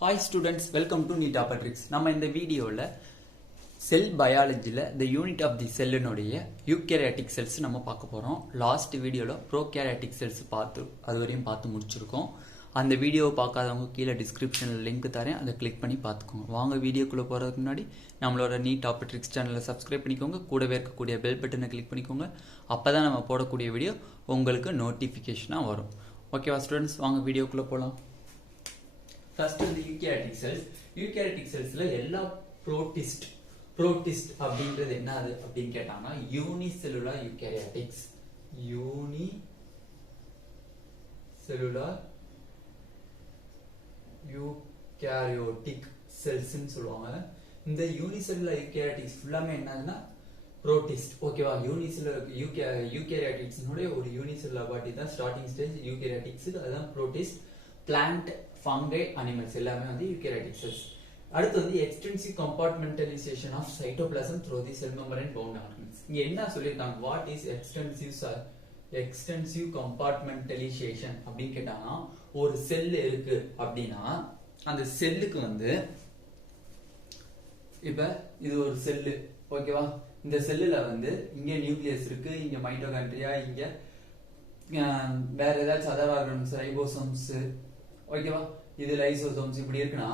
Hi students, welcome to Neet PART3. நம்ம இந்த வீடியோல செல் பயாலஜில the unit of the cell னுடைய eukaryotic cells நம்ம பார்க்க போறோம். லாஸ்ட் வீடியோல prokaryotic cells அது வரையும் பார்த்து முடிச்சிருக்கோம். அந்த வீடியோவை பார்க்காதவங்க கீழே டிஸ்கிரிப்ஷன்ல லிங்க் தரேன், அதை கிளிக் பண்ணி பார்த்துக்கோங்க. வாங்க வீடியோக்குள்ள போறதுக்கு முன்னாடி நம்மளோட Neet PART3 சேனலை சப்ஸ்கிரைப் பண்ணிக்கோங்க. கூடவே இருக்கக்கூடிய பெல் பட்டனை கிளிக் பண்ணிக்கோங்க. அப்பதான் நம்ம போடக்கூடிய வீடியோ உங்களுக்கு நோட்டிஃபிகேஷனா வரும். ஓகேவா ஸ்டூடெண்ட்ஸ், வாங்க வீடியோக்குள்ள போலாம். First the eukaryotic cells. Eukaryotic cellsல எல்லா protist அப்படின்றது என்னது அப்படினு கேட்டாங்கன்னா unicellular eukaryotics. Unicellular eukaryotic cells ன்னு சொல்லுவாங்க. இந்த unicellular eukaryotics ஃபுல்லாமே என்னதுன்னா protist. ஓகேவா? unicellular eukaryotics னுடைய ஒரு unicellular body தான் ஸ்டார்டிங் ஸ்டேஜ் eukaryotics. அதான் protist. Plant, fungi, animals எல்லாமே வந்து eukaryotic cells. அடுத்து வந்து extensive compartmentalization of cytoplasm through the cell membrane bound organelles. இங்க என்ன சொல்லிருக்காங்க? What is extensive compartmentalization அப்படினு கேட்டாங்கன்னா ஒரு செல் இருக்கு அப்படினா அந்த செல்லுக்கு வந்து இப்ப இது ஒரு செல், ஓகேவா? இந்த செல்லுல வந்து இங்க நியூக்ளியஸ் இருக்கு, இங்க மைட்டோகாண்ட்ரியா, இங்க வேற ஏதாச்சும் அதர் ஆர்கன்ஸ், ரைபோசோம்ஸ், ஓகேவா? இது லைசோசோம்ஸ் இப்படி இருக்குன்னா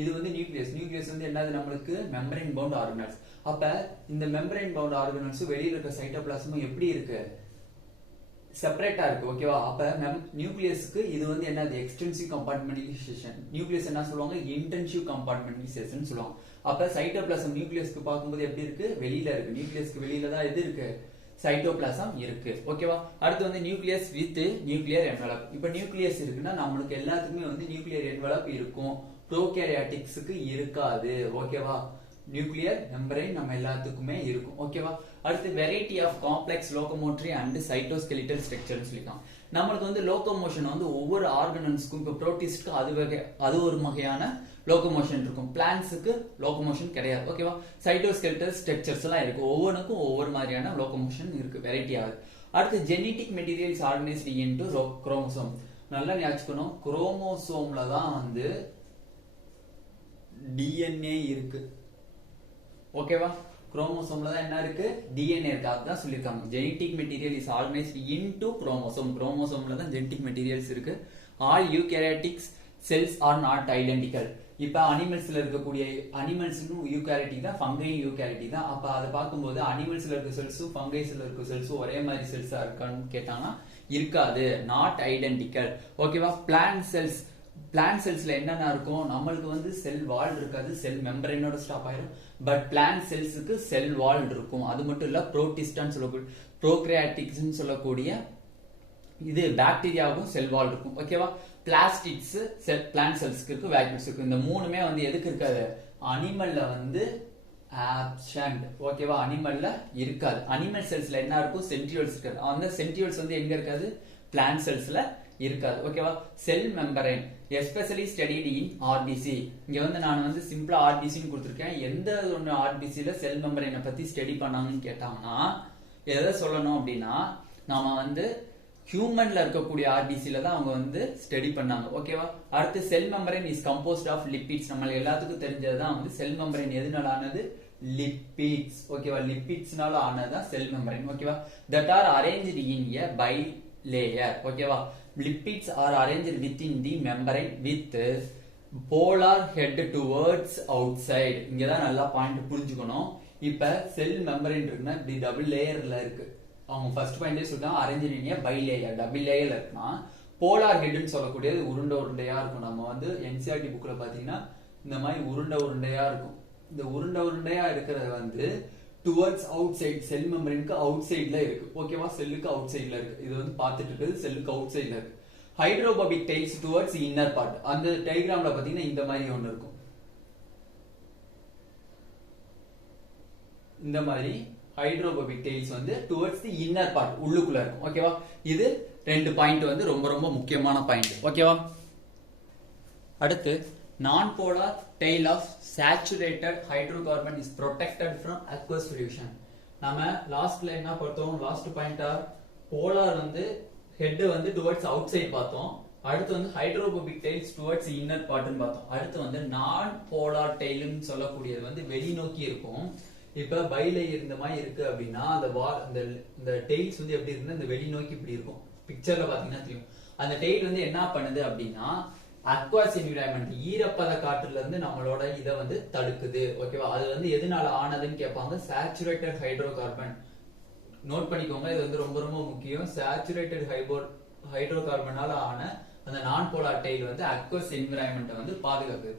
இது வந்து நியூக்ளியஸ் வந்து என்னது நம்மளுக்கு மெம்பரேன் பவுண்ட் ஆர்கனல்ஸ். அப்ப இந்த மெம்பரேன் பவுண்ட் ஆர்கனல்ஸ் வெளியில இருக்க சைட்டோபிளாசமும் எப்படி இருக்கு? செப்பரேட்டா இருக்கு, ஓகேவா? அப்ப நியூக்ளியஸ்க்கு இது வந்து என்னது எக்ஸ்டென்சிவ் கம்பார்ட்மெண்டலைசேஷன். நியூக்ளியஸ் என்ன சொல்லுவாங்க? இன்டென்சிவ் கம்பார்ட்மெண்டலைசேஷன் சொல்லுவாங்க. அப்ப சைட்டோபிளாசம் நியூக்ளியஸ்க்கு பார்க்கும்போது எப்படி இருக்கு? வெளியில இருக்கு. நியூக்ளியஸ்க்கு வெளியில தான் எது இருக்கு? சைட்டோபிளாசம் இருக்கு, ஓகேவா? அடுத்து வந்து நியூக்ளியஸ் வித் நியூக்ளியர் என்வலப். இப்ப நியூக்ளியஸ் இருக்குன்னா நம்மளுக்கு எல்லாத்துக்குமே வந்து நியூக்ளியர் என்வலப் இருக்கும். ப்ரோகாரியோட்டிக்ஸ்க்கு இருக்காது, ஓகேவா? நியூக்ளியர் மெம்பரேன் நம்ம எல்லாத்துக்குமே இருக்கும், ஓகேவா? அடுத்து வெரைட்டி ஆஃப் காம்ப்ளெக்ஸ் லோகோமோட்டரி அண்ட் சைட்டோஸ்கெலிட்டல் ஸ்ட்ரக்சர்னு சொல்லிக்கலாம். நம்மளுக்கு வந்து லோகோமோஷன் வந்து ஒவ்வொரு ஆர்கனல்ஸ்க்கும், இப்போ புரோட்டிஸ்ட்க்கு அது ஒரு வகையான லோகோமோஷன் இருக்கும். பிளான்ட்ஸுக்கு லோகோமோஷன் கிடையாது, ஓகேவா? சைட்டோஸ்கெலிட்டல் ஸ்ட்ரக்சர்ஸ் எல்லாம் இருக்கு. ஒவ்வொன்றுக்கும் ஒவ்வொரு மாதிரியான லோகோமோஷன் இருக்கு, வெரைட்டி ஆகுது. அடுத்து genetic materials organised into chromosome. நல்லா ஞாபகம், குரோமோசோம்ல தான் வந்து டிஎன்ஏ இருக்கு, ஓகேவா? குரோமோசோம்ல தான் என்ன இருக்கு? டிஎன்ஏ இருக்கு. அதுதான் சொல்லிருக்காங்க genetic material is organised into chromosome. குரோமோசோம்ல தான் ஜெனெடிக் மெட்டீரியல்ஸ் இருக்கு. All eukaryotic cells are not identical. இப்ப அனிமல்ஸ்ல இருக்கக்கூடிய அனிமல்ஸுக்கும் யூகாரியோட்டிக் தான், ஃபங்கையும் யூகாரியோட்டிக் தான். அப்ப அதை பார்க்கும்போது அனிமல்ஸ்ல இருக்க செல்ஸும் ஃபங்கைஸ்ல இருக்க செல்ஸும் ஒரே மாதிரி செல்ஸா இருக்கான்னு கேட்டாங்கன்னா இருக்காது, நாட் ஐடென்டிக்கல், ஓகேவா? பிளான்ட் செல்ஸ்ல என்னென்ன இருக்கும்? நம்மளுக்கு வந்து செல் வால் இருக்காது, செல் மெம்பரேனோட ஸ்டாப் ஆயிரும். பட் பிளான்ட் செல்ஸுக்கு செல் வால் இருக்கும். அது மட்டும் இல்ல, புரோட்டிஸ்டான்னு சொல்லக்கூடிய ப்ரோகாரியோட்டிக்ஸ் சொல்லக்கூடிய இது பாக்டீரியாவுக்கும் செல் வால் இருக்கும், ஓகேவா? பிளாஸ்டிக்ஸ் பிளான்ட் செல்ஸ்க்கு இருக்கு, வேக்யூல்ஸ் இருக்கு. இந்த மூணுமே வந்து எதுக்கு இருக்காது? அனிமல்ல வந்து ஆப்சென்ட், ஓகேவா? அனிமல்ல இருக்காது. அனிமல் செல்ஸ்ல என்ன இருக்கும்? சென்ட்ரியோல்ஸ் இருக்காது. அந்த சென்ட்ரியோல்ஸ் வந்து எங்க இருக்காது? பிளான்ட் செல்ஸ்ல இருக்காது, ஓகேவா? செல் membrane especially studied in RBC. இங்க வந்து நான் வந்து சிம்பிளா ஆர்பிசின்னு கொடுத்திருக்கேன். எந்த ஒன்னு ஆர்பிசில செல் மெம்பரேனை பத்தி ஸ்டடி பண்ணாங்கன்னு கேட்டாங்கன்னா எதை சொல்லணும் அப்படின்னா நாம வந்து ஹியூமன்ல இருக்கக்கூடிய ஆர்பிசில தான் அவங்க வந்து ஸ்டடி பண்ணாங்க, ஓகேவா? அடுத்து cell membrane is composed of lipids. நம்ம எல்லாத்துக்கும் தெரிஞ்சதுதான் வந்து செல் மெம்பரேன் எதுனால ஆனது? லிப்பிட்ஸ், ஓகேவா? லிப்பிட்ஸ்னால ஆனதுதான் செல் மெம்பரேன், ஓகேவா? That are arranged in a bilayer, ஓகேவா? Lipids are arranged within the membrane with polar head towards outside. இங்க தான் நல்லா பாயிண்ட் புரிஞ்சுக்கணும். இப்ப செல் மெம்பரேன் இருக்குன்னா இப்படி டபுள் லேயர்ல இருக்கு. அவங்க ஃபர்ஸ்ட் பாயிண்டே சொல்றாங்க arranged in a bilayer. Double லேயர்ல இருக்குன்னா போலார் ஹெட்னு சொல்லக்கூடியது உருண்டையா இருக்கும். நம்ம வந்து NCERT புக்ல பாத்தீங்கன்னா இந்த மாதிரி உருண்டையா இருக்கும். இந்த உருண்டையா இருக்கிறது வந்து டுவர்ட்ஸ் அவுட் சைட், செல் மெம்பரேனுக்கு அவுட் சைட்ல இருக்கு, ஓகேவா? செல்லுக்கு அவுட் சைட்ல இருக்கு. இது வந்து பார்த்துட்டு இருக்குது செல்லுக்கு அவுட் சைட்ல இருக்கு. Hydrophobic tiles towards inner part. அந்த டயகிராம்ல பாத்தீங்கன்னா இந்த மாதிரி ஒன்னு இருக்கும். இந்த மாதிரி ஹைட்ரோபோபிக் டைல்ஸ் வந்து டுவர்ட்ஸ் தி இன்னர் பார்ட், உள்ளுக்குள்ள இருக்கும், ஓகேவா? இது ரெண்டு பாயிண்ட் வந்து ரொம்ப ரொம்ப முக்கியமான பாயிண்ட், ஓகேவா? அடுத்து non-polar tail of saturated hydrocarbon is protected from aqueous solution. நாம லாஸ்ட்ல என்ன பார்த்தோம்? லாஸ்ட் பாயிண்டா போலார் வந்து ஹெட் வந்து டுவர்ட்ஸ் அவுட் சைட் பார்த்தோம். அடுத்து வந்து ஹைட்ரோபோபிக் டைல்ஸ் டுவர்ட்ஸ் இன்னர் பார்ட்னு பார்த்தோம். அடுத்து வந்து நான் போலார் டைல்னு சொல்லக்கூடியது வந்து வெளிநோக்கி இருக்கும். இப்ப பைலேயர் இந்த மாதிரி இருக்கு அப்படின்னா அந்த டெய்ல்ஸ் வந்து எப்படி இருக்குன்னா இந்த வெளிநோக்கி இப்படி இருக்கும். பிக்சர்ல பாத்தீங்கன்னா தெரியும். அந்த டெய்ல் வந்து என்ன பண்ணுது அப்படின்னா அக்வாஸ் என்விரான்மெண்ட் ஈரப்பத காற்றுல இருந்து நம்மளோட இதை வந்து தடுக்குது. ஓகேவா? அது வந்து எதனால ஆனதுன்னு கேட்பாங்க. சேச்சுரேட்டட் ஹைட்ரோகார்பன் நோட் பண்ணிக்கோங்க. இது வந்து ரொம்ப ரொம்ப முக்கியம். சேச்சுரேட்டட் ஹைட்ரோகார்பனால ஆன அந்த நான் போலார் டைல் வந்து அக்வஸ் என்விரான்மெண்ட் வந்து பாதுகாக்குது.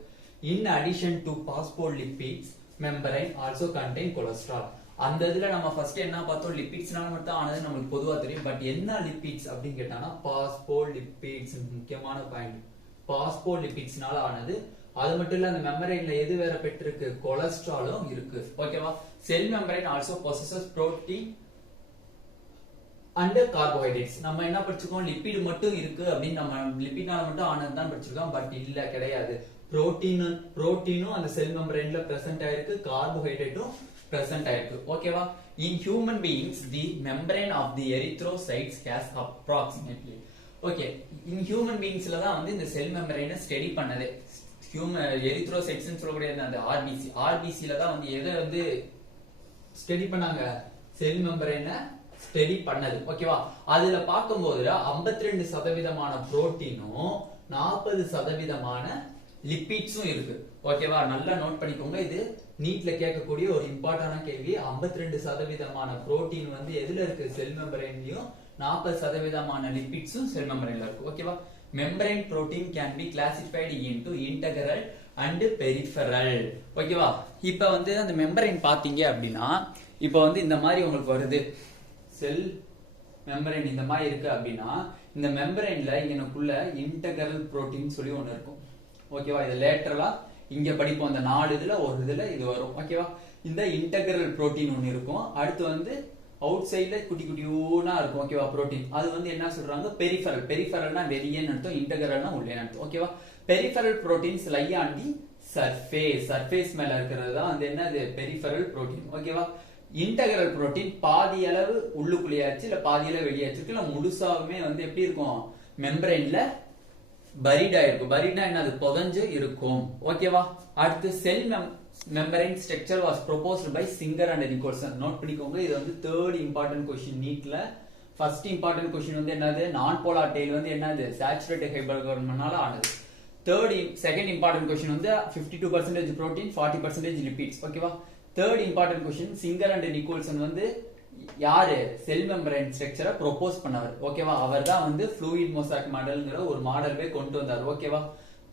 In addition to phospholipids membrane also contain cholesterol. அந்த இதுல நம்ம ஃபர்ஸ்ட் என்ன பார்த்தோம், லிபிட்ஸ்னால மட்டும் ஆனது நம்மளுக்கு பொதுவா தெரியும். பட் என்ன லிபிட்ஸ் அப்படின்னு கேட்டாங்கன்னா பாஸ்போலிபிட்ஸ் முக்கியமான பாயிண்ட். பாஸ்போலிபிட்ஸ்னால ஆனது. அது மட்டும் இல்ல அந்த மெம்பரைன்ல எது வேற பெற்றிருக்கு, கொலஸ்ட்ராலும் இருக்கு. ஓகேவா? செல் membrane also possesses protein and carbohydrates. நம்ம என்ன படிச்சிருக்கோம், லிபிட் மட்டும் இருக்கு அப்படின்னு நம்ம லிபிட்னால மட்டும் ஆனது தான் படிச்சிருக்கோம். பட் இல்ல, கிடையாது. புரோட்டீனும் அந்த செல் மெம்பரைன்ல பிரசன்ட் ஆயிருக்கு, கார்போஹைட்ரேட்டும் present ஆயிருக்கு. ஓகேவா? in human beings the membrane of the erythrocytes has approximately okay in human beings-ல தான் வந்து இந்த செல் மெம்பரைனை ஸ்டடி பண்ணது. எரித்ரோசைட்ஸ் னு சொல்லக்கூடிய அந்த ஆர்பிசில தான் வந்து எதை வந்து ஸ்டடி பண்ணாங்க, செல் மெம்பரைனை ஸ்டடி பண்ணது. ஓகேவா? அதுல பார்க்கும்போது 52% புரோட்டீனும் 40% லிபிட்ஸும் இருக்கு. ஓகேவா? நல்லா நோட் பண்ணிக்கோங்க. இது நீட்ல கேட்கக்கூடிய ஒரு இம்பார்ட்டன்டான கேள்வி. 52% புரோட்டீன் வந்து எதுல இருக்கு, செல் மெம்பரைன்லயும். 40% லிபிட்ஸும் செல் மெம்பரைன்ல இருக்கு. ஓகேவா? Membrane protein can be classified into integral and peripheral. ஓகேவா? இப்ப வந்து அந்த மெம்பரைன் பாத்தீங்க அப்படின்னா இப்ப வந்து இந்த மாதிரி உங்களுக்கு வருது, செல் மெம்பரைன் இந்த மாதிரி இருக்கு அப்படின்னா இந்த மெம்பரைன்ல இங்கனக்குள்ள இன்டெகிரல் புரோட்டீன் சொல்லி ஒன்னு இருக்கும். ஓகேவா? இது லேட்டரலா இங்க படிப்போம். அந்த 4 இதுல ஒரு இதுல இது வரும். ஓகேவா? இந்த இன்டெகிரல் புரோட்டீன் ஒன்னு இருக்கும். அடுத்து வந்து அவுட் சைடுல குட்டி குட்டியூனா இருக்கும். ஓகேவா? புரோட்டீன் அது வந்து என்ன சொல்றாங்க, பெரிஃபெரல். பெரிஃபெரல்னா வெளியே அர்த்தம், இன்டெகிரல்னா உள்ளே அர்த்தம். ஓகேவா? Peripheral proteins lie on the surface மேல இருக்கிறது தான் வந்து என்னது, பெரிஃபெரல் புரோட்டீன். ஓகேவா? இன்டெகிரல் புரோட்டீன் பாதி அளவு உள்ளுக்குள்ளேயாச்சு இல்ல பாதி அளவு வெளியாச்சு இல்ல முழுசாவுமே வந்து எப்படி இருக்கும், மெம்பரைன்ல பரிடா இருக்கும். பரிடா என்னது, புதஞ்சு இருக்கும். ஓகேவா? அடுத்து cell membrane structure was proposed by Singer and Nicolson. Note பண்ணிக்கோங்க. இது வந்து தேர்ட் இம்பார்ட்டன்ட் क्वेश्चन நீட்ல. ஃபர்ஸ்ட் இம்பார்ட்டன்ட் क्वेश्चन வந்து என்னது, நான் போலார் டைல் வந்து என்னது, சேச்சுரேட்டட் ஹைட்ரோகார்பனால ஆனது. செகண்ட் இம்பார்ட்டன்ட் क्वेश्चन வந்து 52% புரோட்டீன் 40% லிபிட்ஸ். ஓகேவா? Third important question singer and Nicholson வந்து யாரு, செல் மெம்பரைன் ஸ்ட்ரக்சரை ப்ரோபோஸ் பண்ணவர். ஓகேவா? அவர் தான் வந்து ஃப்ளூயிட் மொசாக் மாடல்ங்கிற ஒரு மாடல்வே கொண்டு வந்தார். ஓகேவா?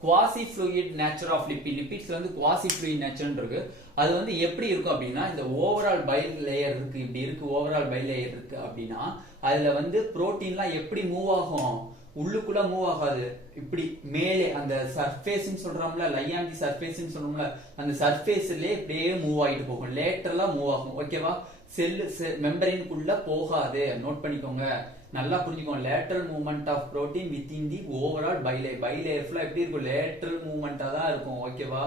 Quasi fluid nature of lipids வந்து குவாசி ஃப்ளூயிட் நேச்சர் இருக்கு. அது வந்து எப்படி இருக்கும் அப்படின்னா இந்த ஓவரால் பை லேயர் இருக்கு, இப்படி இருக்கு. ஓவரால் பை லேயர் இருக்கு அப்படின்னா அதுல வந்து புரோட்டீன்லாம் எப்படி மூவ் ஆகும், உள்ளுக்குள்ள மூவ் ஆகாது. இப்படி மேலே அந்த சர்ஃபேஸ் சொல்றோம்ல, லையாண்டி சர்ஃபேஸ் சொல்றோம்ல, அந்த சர்ஃபேஸ்லயே இப்படியே மூவ் ஆயிட்டு போகும், லேட்டரலா மூவ் ஆகும். ஓகேவா? செல் மெம்பரைனுக்குள்ள போகாது. நோட் பண்ணிக்கோங்க, நல்லா புரிஞ்சுக்கோங்க. Lateral movement of protein within the overall bilayer ஃபுல்லா எப்படி இருக்கும், லேட்டரல் மூவ்மெண்டா தான் இருக்கும். ஓகேவா?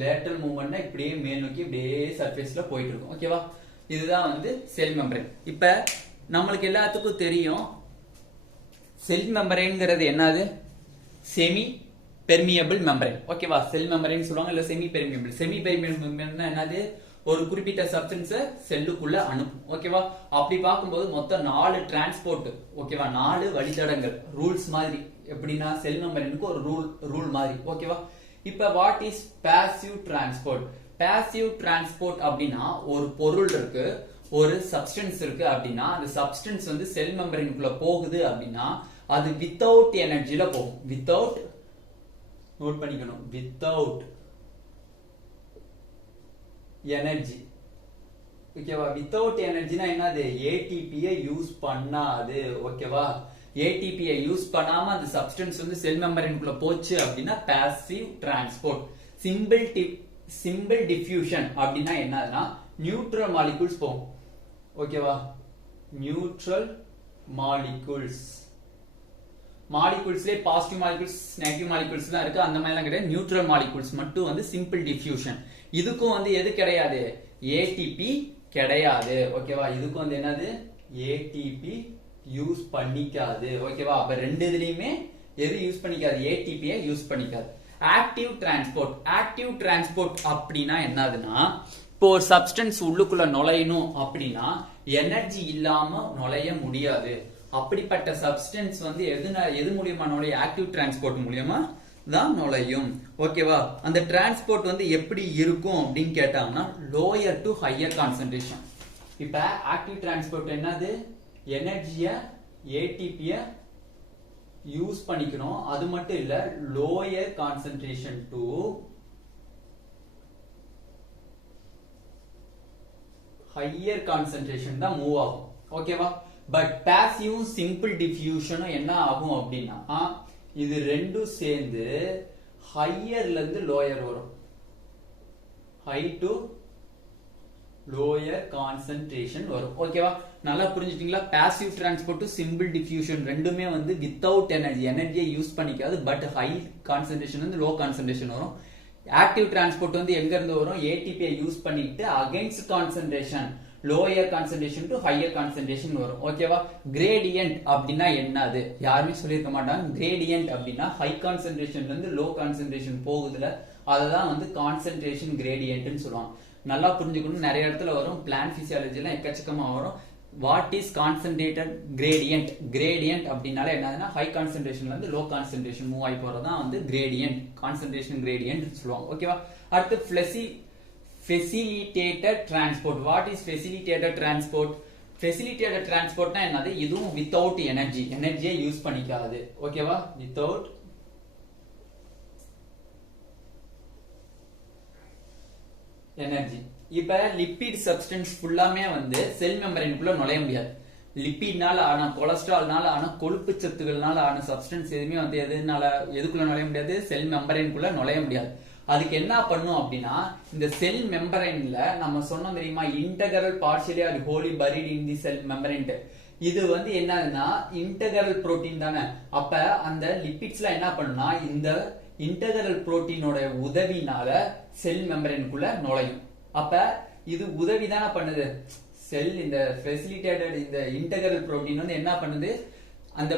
லேட்டரல் மூவ்மெண்ட்னா இப்படியே மேல் நோக்கி இப்படியே சர்ஃபேஸ்ல போயிட்டு இருக்கும். ஓகேவா? இதுதான் வந்து செல் மெம்பரைன். இப்ப நம்மளுக்கு எல்லாத்துக்கும் தெரியும் செல் மெம்பரைன்ங்கிறது என்னது, செமி பெர்மியபிள் மெம்பரைன். ஓகேவா? செல் மெம்பரைன் சொல்லுவாங்க, இல்ல semi permeable. Semi permeable membrane என்னது, ஒரு குறிப்பிட்ட சப்ஸ்டன்ஸை செல்லுக்குள்ள அனுப்பும். ஓகேவா? அப்படி பார்க்கும்போது மொத்தம் 4 டிரான்ஸ்போர்ட். ஓகேவா? 4 வழித்தடங்கள், ரூல்ஸ் மாதிரி. எப்படின்னா செல் மெம்பரைனுக்கு ஒரு ரூல் மாதிரி. ஓகேவா? இப்ப what is passive transport? Passive transport அப்படின்னா ஒரு பொருள் இருக்கு, ஒரு சப்ஸ்டன்ஸ் இருக்கு அப்படின்னா அந்த சப்ஸ்டன்ஸ் வந்து செல் மெம்பரைனுக்குள்ள போகுது அப்படின்னா அது வித்தவுட் எனர்ஜில போகும். வித்தவுட், நோட் பண்ணிக்கணும், வித்தவுட் எனர்ஜி. ஓகேவா? வித்தவுட் எனர்ஜினா என்னது, ஏடிபியை யூஸ் பண்ணாது. ஓகேவா? ஏடிபியை யூஸ் பண்ணாம அந்த சப்ஸ்டன்ஸ் வந்து செல் மெம்பரைனுக்குள்ள போச்சு அப்படின்னா பாசிவ் டிரான்ஸ்போர்ட். சிம்பிள் டிஃப்யூஷன் அப்படின்னா என்னதுன்னா நியூட்ரல் மாலிகூல்ஸ் போகும். ஓகேவா? நியூட்ரல் மாலிகூல்ஸ்லயே பாசிட்டிவ் மாலிகூல்ஸ் நெகட்டிவ் மாலிகூல்ஸ் தான் இருக்கு. அந்த மாதிரி எல்லாம் கிடையாது. நியூட்ரல் மாலிகூல்ஸ் மட்டும் வந்து சிம்பிள் டிஃப்யூஷன். இதுக்கும் வந்து எது கிடையாது, ஏடிபி கிடையாது. ஓகேவா? இதுக்கும் வந்து என்னது, ஏடிபி யூஸ் பண்ணிக்காது. ஓகேவா? அப்ப ரெண்டு இதுலயுமே எது யூஸ் பண்ணிக்காது ஏடிபியை யூஸ் பண்ணிக்காது ஆக்டிவ் டிரான்ஸ்போர்ட் அப்படின்னா என்னதுன்னா இப்போ ஒரு சப்ஸ்டன்ஸ் உள்ளுக்குள்ள நுழையணும் அப்படின்னா எனர்ஜி இல்லாம நுழைய முடியாது அப்படிப்பட்ட சப்ஸ்டன்ஸ் வந்து எது மூலியமா நுழைய ஆக்டிவ் டிரான்ஸ்போர்ட் மூலியமா தான் நுழையும் ஓகேவா அந்த டிரான்ஸ்போர்ட் வந்து எப்படி இருக்கும் அப்படின்னு கேட்டாங்கன்னா லோயர் டு ஹையர் கான்சென்ட்ரேஷன் இப்ப ஆக்டிவ் டிரான்ஸ்போர்ட் என்னது எனர்ஜிய ஏடிபிய யூஸ் பண்ணிக்கணும் அது மட்டும் இல்ல lower concentration to higher concentration தான் மூவ் ஆகும் ஓகேவா பட் பாசிவ் சிம்பிள் டிஃப்யூஷனும் என்ன ஆகும் அப்படின்னா இது ரெண்டும் சேர்ந்து ஹையர்ல இருந்து லோயர் வரும் ஹை டு லோயர் கான்சென்ட்ரேஷன் வரும் ஓகேவா நல்லா புரிஞ்சுட்டீங்களா passive transport to simple diffusion ரெண்டுமே வந்து வித்தவுட் எனர்ஜியை யூஸ் பண்ணிக்காது பட் ஹை கான்சென்ட்ரேஷன் வந்து லோ கான்சென்ட்ரேஷன் வரும் ஆக்டிவ் டிரான்ஸ்போர்ட் வந்து எங்க இருந்து வரும் ஏடிபியை யூஸ் பண்ணிட்டு against concentration lower concentration to higher concentration வரும் ஓகேவா கிரேடியன்ட் அப்படின்னா என்னது யாருமே சொல்லியிருக்க மாட்டாங்க கிரேடியன்ட் அப்படின்னா ஹை கான்சென்ட்ரேஷன்ல இருந்து லோ கான்சென்ட்ரேஷன் போகுதுல அததான் வந்து கான்சென்ட்ரேஷன் கிரேடியன்ட்னு சொல்லுவாங்க நல்லா புரிஞ்சுக்கணும் நிறைய இடத்துல வரும் பிளான்ட் பிசியாலஜில எக்கச்சக்கமா வரும் வாட் இஸ் கான்சென்ட்ரேட்டட் கிரேடியன்ட் அப்படின்னால என்னதுன்னா ஹை கான்சென்ட்ரேஷன்ல இருந்து லோ கான்சென்ட்ரேஷன் மூவ் ஆகி போறதான் வந்து கிரேடியன்ட் கான்சென்ட்ரேஷன் கிரேடியன்ட் சொல்லுவாங்க ஓகேவா அடுத்து facilitated transport what is facilitated டிரான்ஸ்போர்ட்னா என்னது இதுவும் வித்தவுட் எனர்ஜியை யூஸ் பண்ணிக்காது ஓகேவா வித்தவுட் எனர்ஜி இப்ப லிப்பிட் சப்ஸ்டன்ஸ் ஃபுல்லாமே வந்து செல் மெம்பரைனுக்குள்ள நுழைய முடியாது லிப்பிட்னால ஆன கொலஸ்ட்ரால்னால ஆன கொழுப்பு சத்துக்கள்னால ஆன சப்ஸ்டன்ஸ் எதுவுமே வந்து எதுக்குள்ள நுழைய முடியாது செல் மெம்பரைனுக்குள்ள நுழைய முடியாது அதுக்கு என்ன பண்ணும் அப்படின்னா இந்த செல் மெம்பரைன்ல நம்ம சொன்னோம் தெரியுமா integral partially or wholly buried in the cell membrane இது வந்து என்னன்னா இன்டெகிரல் புரோட்டீன் தானே அப்ப அந்த லிப்பிட்ஸ்ல என்ன பண்ணுனா இந்த இன்டெகிரல் புரோட்டீனோட உதவினால செல் மெம்பரைனுக்குள்ள நுழையும் அப்ப இது உதவி தானே பண்ணுது செல் இந்த ஃபெசிலிட்டேட்டட் இந்த இன்டெகிரல் புரோட்டீன் வந்து என்ன பண்ணுது அந்த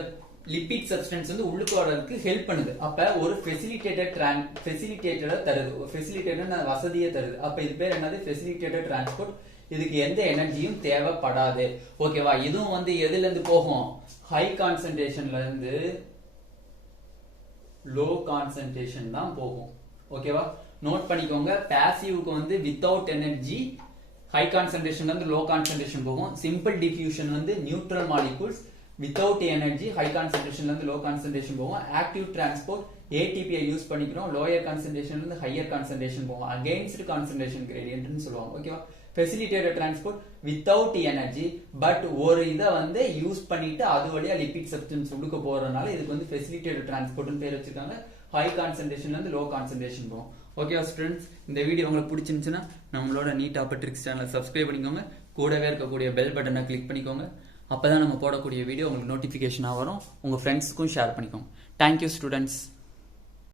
லிபிட் சப்ஸ்டன்ஸ் வந்து உள்ளுக்கு வரதுக்கு ஹெல்ப் பண்ணுது அப்ப ஒரு ஃபெசிலிட்டேட்டட தருது ஃபெசிலிட்டேட்டட் வசதியை தருது அப்ப இது பேர் என்னது ஃபெசிலிட்டேட்டட் டிரான்ஸ்போர்ட் இதுக்கு எந்த எனர்ஜியும் தேவைப்படாது ஓகேவா இதுவும் வந்து எதுல இருந்து போகும் ஹை கான்சென்ட்ரேஷன்ல இருந்து லோ கான்சென்ட்ரேஷன் தான் போகும் ஓகேவா நோட் பண்ணிக்கோங்க பாசிவ்க்கு வந்து வித்தவுட் எனர்ஜி ஹை கான்சென்ட்ரேஷன்ல இருந்து லோ கான்சென்ட்ரேஷன் போகும் சிம்பிள் டிஃப்யூஷன் வந்து neutral molecules without energy high கான்சென்ட்ரேஷன்ல இருந்து லோ கான்சென்ட்ரேஷன் போகும் ஆக்டிவ் டிரான்ஸ்போர்ட் ஏடிபியை யூஸ் பண்ணிக்கிறோம் லோயர் கான்சென்ட்ரேஷன்ல இருந்து ஹையர் கான்சென்ட்ரேஷன் போகும் அகைன்ஸ்ட் கான்சென்ட்ரேஷன் கிரேடியன்ட்னு சொல்லுவாங்க ஓகேவா facilitated transport without energy but ஒரு இதை வந்து யூஸ் பண்ணிட்டு அது வழியா லிபிட் சப்ஸ்டன்ஸ் உள்ளுக்க போறதுனால இதுக்கு வந்து ஃபெசிலிட்டேட்டட் டிரான்ஸ்போர்ட்னு பேர் வச்சிருக்காங்க ஹை கான்சென்ட்ரேஷன்ல இருந்து லோ கான்சென்ட்ரேஷன் போகும் ஓகே ஸ்டூடெண்ட்ஸ் இந்த வீடியோ உங்களுக்கு பிடிச்சிருந்துச்சுன்னா நம்மளோட நீட் PART3 சேனலை சப்ஸ்கிரைப் பண்ணிக்கோங்க கூடவே இருக்கக்கூடிய பெல் பட்டனை கிளிக் பண்ணிக்கோங்க அப்பதான் நம்ம போடக்கூடிய வீடியோ உங்களுக்கு நோட்டிபிகேஷனாக வரும் உங்க ஃப்ரெண்ட்ஸ்க்கும் ஷேர் பண்ணிக்கோங்க தேங்க்யூ ஸ்டூடெண்ட்ஸ்